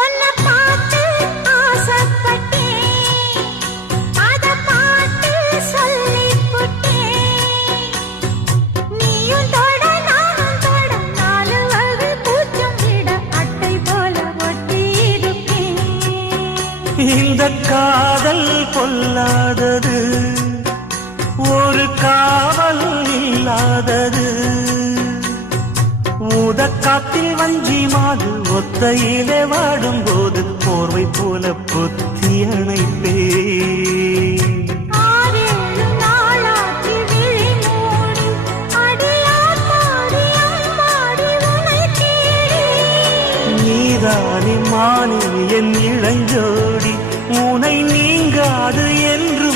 உன்னை பார்த்து ஆசைப்பட்டேன், அத பாட்டு சொல்லிப் புட்டேன். நீயும் தொட நானும் தொட, நாலு வகை பூச்சும் விட அட்டை போல ஒட்டி இருப்பேன். இந்த காதல் பொல்லாதது, ஒரு காவல் இல்லாதது. ஊதக்காத்தில் வஞ்சி மாது ஒத்தையிலே வாடும் போது போர்வை போல பொத்தி அணைப்பேன். 6-7 நாளாச்சு விழி மூடி, அடியாத்தாடி அம்மாடி உனை தேடி. நீதானே மானே என் இளஞ்சோடி, உனை நீங்காது என்று